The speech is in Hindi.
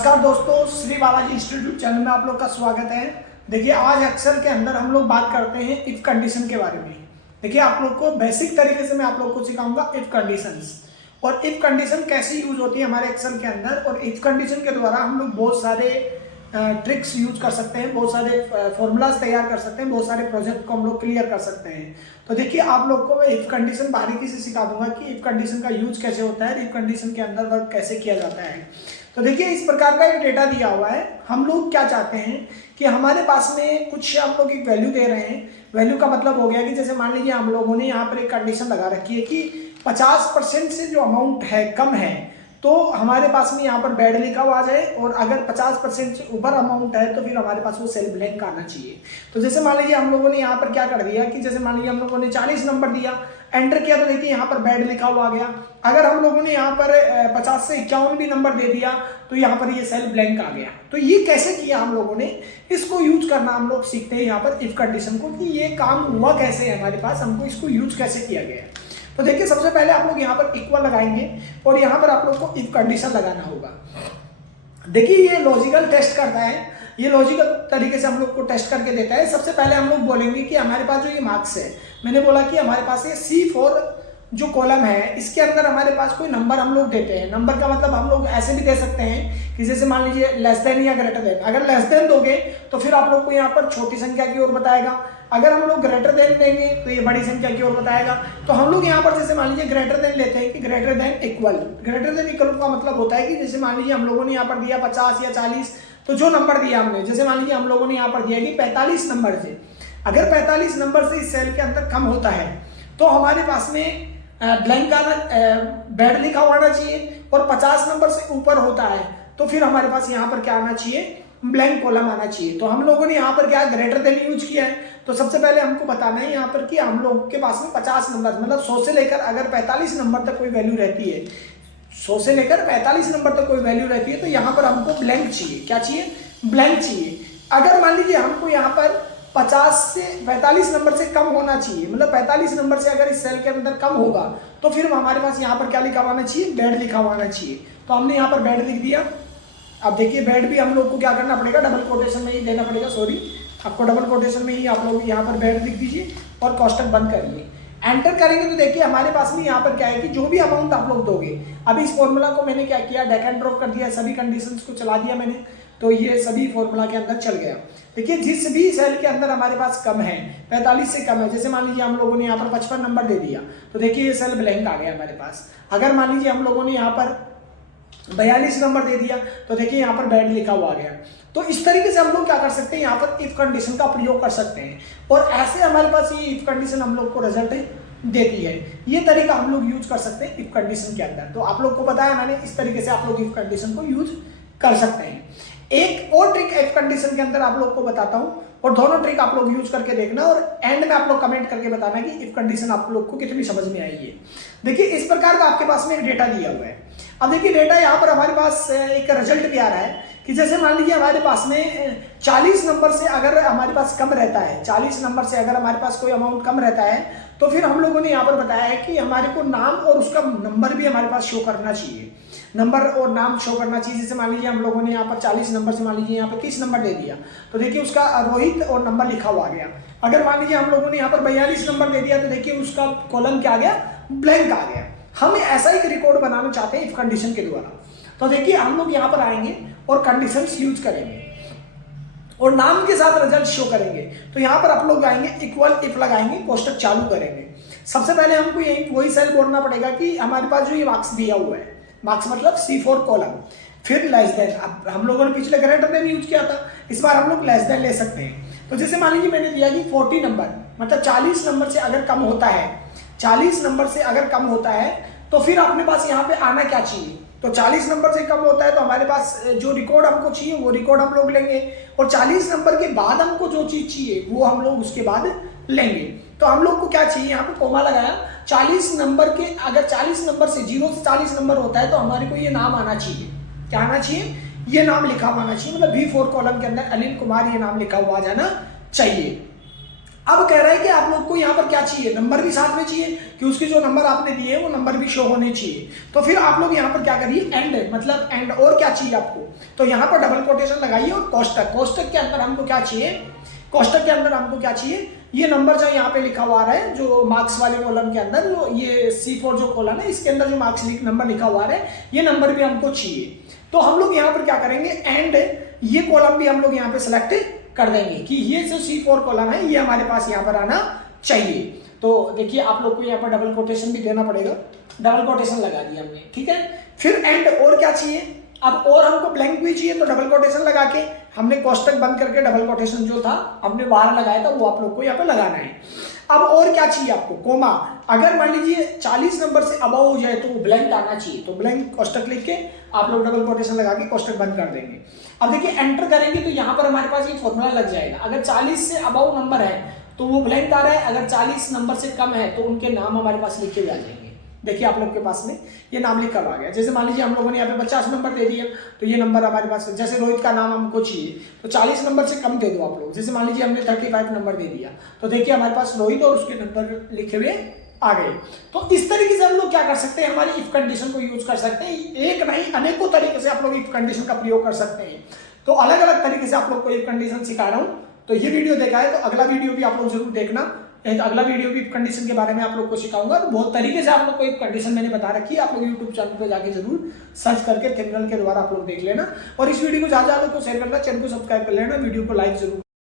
नमस्कार दोस्तों, श्री बालाजी इंस्टीट्यूट चैनल में आप लोग का स्वागत है। देखिए, आज एक्सेल के अंदर हम लोग बात करते हैं इफ कंडीशन के बारे में। देखिए, आप लोग को बेसिक तरीके से मैं आप लोग को सिखाऊंगा इफ कंडीशंस और इफ कंडीशन कैसे यूज होती है हमारे एक्सेल के अंदर। और इफ कंडीशन के द्वारा हम लोग बहुत सारे ट्रिक्स यूज कर सकते हैं, बहुत सारे फॉर्मूलाज तैयार कर सकते हैं, बहुत सारे प्रोजेक्ट को हम लोग क्लियर कर सकते हैं। तो देखिए, आप लोग को मैं इफ कंडीशन बारीकी से सिखा दूंगा कि इफ कंडीशन का यूज कैसे होता है, इफ कंडीशन के अंदर वर्क कैसे किया जाता है। तो देखिए, इस प्रकार का एक डेटा दिया हुआ है। हम लोग क्या चाहते हैं कि हमारे पास में कुछ हम लोग एक वैल्यू दे रहे हैं। वैल्यू का मतलब हो गया कि जैसे मान लीजिए हम लोगों ने यहाँ पर एक कंडीशन लगा रखी है कि 50% से जो अमाउंट है कम है, तो हमारे पास में यहाँ पर बैड लिखा हुआ आ जाए, और अगर 50% से ऊपर अमाउंट है तो फिर हमारे पास वो सेल ब्लैंक आना चाहिए। तो जैसे मान लीजिए हम लोगों ने यहाँ पर क्या कर दिया कि जैसे मान लीजिए हम लोगों ने 40 नंबर दिया, एंटर किया, तो देखिए यहाँ पर बैड लिखा हुआ आ गया। अगर हम लोगों ने यहाँ पर 50 से 51 भी नंबर दे दिया तो यहाँ पर ये सेल ब्लैंक आ गया। तो ये कैसे किया हम लोगों ने, इसको यूज करना हम लोग सीखते हैं यहाँ पर इफ कंडीशन को, कि ये काम हुआ कैसे है हमारे पास, हमको इसको यूज कैसे किया गया है। तो देखिए, सबसे पहले आप लोग यहाँ पर इक्वल लगाएंगे और यहाँ पर आप लोग को इफ कंडीशन लगाना होगा। देखिए, ये लॉजिकल टेस्ट करता है, ये लॉजिकल तरीके से हम लोग को टेस्ट करके देता है। सबसे पहले हम लोग बोलेंगे कि हमारे पास जो ये मार्क्स है, मैंने बोला कि हमारे पास ये C4 जो कॉलम है, इसके अंदर हमारे पास कोई नंबर हम लोग देते हैं। नंबर का मतलब हम लोग ऐसे भी दे सकते हैं कि जैसे मान लीजिए लेस देन या ग्रेटर देन। अगर लेस देन दोगे तो फिर आप लोग को यहाँ पर छोटी संख्या की ओर बताएगा, अगर हम लोग ग्रेटर देन देंगे तो ये बड़ी संख्या की ओर बताएगा। तो हम लोग यहाँ पर जैसे मान लीजिए ग्रेटर देन लेते हैं कि greater than equal. Greater than equal का मतलब होता है कि जैसे मान लीजिए हम लोगों ने यहाँ पर दिया 50 या 40, तो जो नंबर दिया हमने, जैसे मान लीजिए हम लोगों ने यहाँ पर दिया कि 45 नंबर से, अगर 45 नंबर से इस सेल के अंदर कम होता है तो हमारे पास में ब्लैंक आना, बैड लिखा हुआ आना चाहिए, और 50 नंबर से ऊपर होता है तो फिर हमारे पास यहाँ पर क्या आना चाहिए, ब्लैंक कॉलम आना चाहिए। तो हम लोगों ने यहाँ पर क्या ग्रेटर देन यूज किया है। तो सबसे पहले हमको बताना है यहाँ पर कि हम लोग के पास में 50 नंबर, मतलब 100 से लेकर अगर 45 नंबर तक कोई वैल्यू रहती है, 100 से लेकर 45 नंबर तक कोई वैल्यू रहती है, तो यहाँ पर हमको ब्लैंक चाहिए। क्या चाहिए? ब्लैंक चाहिए। अगर मान लीजिए हमको यहाँ पर 50 से 45 नंबर से कम होना चाहिए, मतलब 45 नंबर से अगर इस सेल के अंदर कम होगा तो फिर हमारे पास यहाँ पर क्या लिखा हुआ आना चाहिए, बैड लिखा हुआ आना चाहिए। तो हमने यहाँ पर बैड लिख दिया। अब देखिए, बैड भी हम लोग को क्या करना पड़ेगा, डबल कोटेशन में ही देना पड़ेगा। सॉरी, आपको डबल कोटेशन में ही आप लोग यहाँ पर बैड लिख दीजिए और कोष्टक बंद करिए। एंटर करेंगे तो देखिए हमारे पास में यहाँ पर क्या है कि जो भी अमाउंट आप लोग दोगे, अभी इस फॉर्मूला को मैंने क्या किया, ड्रैग एंड ड्रॉप कर दिया, सभी कंडीशंस को चला दिया मैंने, तो ये सभी फॉर्मूला के अंदर चल गया। देखिए, जिस भी सेल के अंदर हमारे पास कम है, 45 से कम है, जैसे मान लीजिए हम लोगों ने यहाँ पर 55 नंबर दे दिया, तो देखिए ये सेल ब्लैंक आ गया हमारे पास। अगर मान लीजिए हम लोगों ने यहाँ पर 42 नंबर दे दिया तो देखिए यहाँ पर बैड लिखा हुआ आ गया। तो इस तरीके से हम लोग क्या कर सकते हैं, यहाँ पर इफ कंडीशन का प्रयोग कर सकते हैं, और ऐसे हमारे पास ये इफ कंडीशन हम लोग को रिजल्ट देती है। ये तरीका हम लोग यूज कर सकते हैं इफ कंडीशन के अंदर। तो आप लोग को बताया मैंने, इस तरीके से आप लोग इफ कंडीशन को यूज कर सकते हैं। एक और ट्रिक इफ कंडीशन के अंदर आप लोग को बताता हूँ, और दोनों ट्रिक आप लोग यूज करके देखना, और एंड में आप लोग कमेंट करके बताना कि इफ कंडीशन आप लोग को कितनी समझ में आई है। देखिए, इस प्रकार का आपके पास में एक डेटा दिया हुआ है। अब देखिए, डेटा यहाँ पर हमारे पास एक रिजल्ट भी आ रहा है कि जैसे मान लीजिए हमारे पास में 40 नंबर से अगर हमारे पास कम रहता है, 40 नंबर से अगर हमारे पास कोई अमाउंट कम रहता है, तो फिर हम लोगों ने यहाँ पर बताया है कि हमारे को नाम और उसका नंबर भी हमारे पास शो करना चाहिए। नंबर और नाम शो करना चाहिए। जैसे मान लीजिए हम लोगों ने यहाँ पर 40 नंबर से मान लीजिए यहाँ पर 30 नंबर दे दिया, तो देखिए उसका रोहित और नंबर लिखा हुआ आ गया। अगर मान लीजिए हम लोगों ने यहाँ पर 42 नंबर दे दिया, तो देखिए उसका कॉलम क्या आ गया, ब्लैंक आ गया। हम ऐसा एक रिकॉर्ड बनाना चाहते हैं इफ कंडीशन के द्वारा। तो देखिए, हम लोग यहाँ पर आएंगे और कंडीशंस यूज करेंगे और नाम के साथ रिजल्ट शो करेंगे। तो यहाँ पर आप लोग आएंगे, इक्वल इफ लगाएंगे, कोष्टक चालू करेंगे। सबसे पहले हमको यही वही सेल बोलना पड़ेगा कि हमारे पास जो ये मार्क्स दिया हुआ है, मार्क्स मतलब C4 कॉलम, फिर लेस देन। अब हम लोगों ने पिछले ग्रेटर देन यूज किया था, इस बार हम लोग लेस देन ले सकते हैं। तो जैसे मान लीजिए मैंने दिया कि 40 नंबर, मतलब 40 नंबर से अगर कम होता है, 40 नंबर से अगर कम होता है तो फिर अपने पास यहाँ पे आना क्या चाहिए, तो 40 नंबर से कम होता है तो हमारे पास जो रिकॉर्ड हमको चाहिए वो रिकॉर्ड हम लोग लेंगे, और 40 नंबर के बाद हमको जो चीज चाहिए वो हम लोग उसके बाद लेंगे। तो हम लोग को क्या चाहिए, यहाँ पे कोमा लगाया, 40 नंबर के अगर 40 नंबर से 0 से 40 नंबर होता है तो हमारे को ये नाम आना चाहिए। क्या आना चाहिए? ये नाम लिखा हुआ आना चाहिए, मतलब B4 कॉलम के अंदर अनिल कुमार ये नाम लिखा हुआ आ जाना चाहिए। अब कह रहा है कि आप लोग को यहाँ पर क्या चाहिए, नंबर भी साथ में चाहिए कि उसके जो नंबर आपने दिए वो नंबर भी शो होने चाहिए। तो फिर आप लोग यहाँ पर क्या करिए, एंड मतलब एंड और क्या चाहिए आपको, तो यहाँ पर डबल कोटेशन लगाइए और कोष्टक, कोष्टक के अंदर हमको क्या चाहिए, कोष्टक के अंदर हमको क्या चाहिए, ये नंबर जो यहाँ पे लिखा हुआ है जो मार्क्स वाले कॉलम के अंदर, जो ये C4 जो कॉलम है इसके अंदर जो मार्क्स नंबर लिखा हुआ है ये नंबर भी हमको चाहिए। तो हम लोग यहाँ पर क्या करेंगे, एंड ये कॉलम भी हम लोग यहाँ पे सिलेक्ट कर देंगे कि ये जो C4 कॉलम है ये हमारे पास यहाँ पर आना चाहिए। तो देखिए आप लोग को यहाँ पर डबल कोटेशन भी देना पड़ेगा, डबल कोटेशन लगा दिया हमने, ठीक है। फिर एंड और क्या चाहिए, अब और हमको ब्लैंक भी चाहिए तो डबल कोटेशन लगा के हमने कोष्टक बंद करके डबल कोटेशन जो था हमने बाहर लगाया था वो आप लोग को यहाँ पे लगाना है। अब और क्या चाहिए आपको, कोमा, अगर मान लीजिए 40 नंबर से अबव हो जाए तो वो ब्लैंक आना चाहिए, तो ब्लैंक कोष्टक लिख के आप लोग डबल कोटेशन लगा के कोष्टक बंद कर देंगे। अब देखिए एंटर करेंगे तो यहाँ पर हमारे पास ये फॉर्मूला लग जाएगा, अगर 40 से अबव नंबर है तो वो ब्लैंक आ रहा है, अगर 40 नंबर से कम है तो उनके नाम हमारे पास लिखे जा जाएंगे। देखिए आप लोग के पास में ये नाम लिखा आ गया, जैसे मान लीजिए हम लोगों ने यहाँ पे 50 नंबर दे दिया तो ये नंबर हमारे पास, जैसे रोहित का नाम हमको चाहिए तो 40 नंबर से कम दे दो आप लोग, जैसे मान लीजिए हमने 35 नंबर दे दिया तो देखिए हमारे पास रोहित और उसके नंबर लिखे हुए आ गए। तो इस तरीके से हम लोग क्या कर सकते हैं, हमारी इफ कंडीशन को यूज कर सकते हैं, एक नहीं अनेकों तरीके से आप लोग इफ कंडीशन का प्रयोग कर सकते हैं। तो अलग अलग तरीके से आप लोग को इफ कंडीशन सिखा रहा हूँ। तो ये वीडियो देखा है तो अगला वीडियो भी आप लोग जरूर देखना, एक अगला वीडियो भी इफ कंडीशन के बारे में आप लोग को सिखाऊंगा। तो बहुत तरीके से आप लोग को इफ कंडीशन मैंने बता रखी है, आप लोग यूट्यूब चैनल पे जाके जरूर सर्च करके थंबनेल के द्वारा आप लोग देख लेना, और इस वीडियो को ज्यादा लोग को शेयर करना, चैनल को सब्सक्राइब कर लेना, वीडियो को लाइक जरूर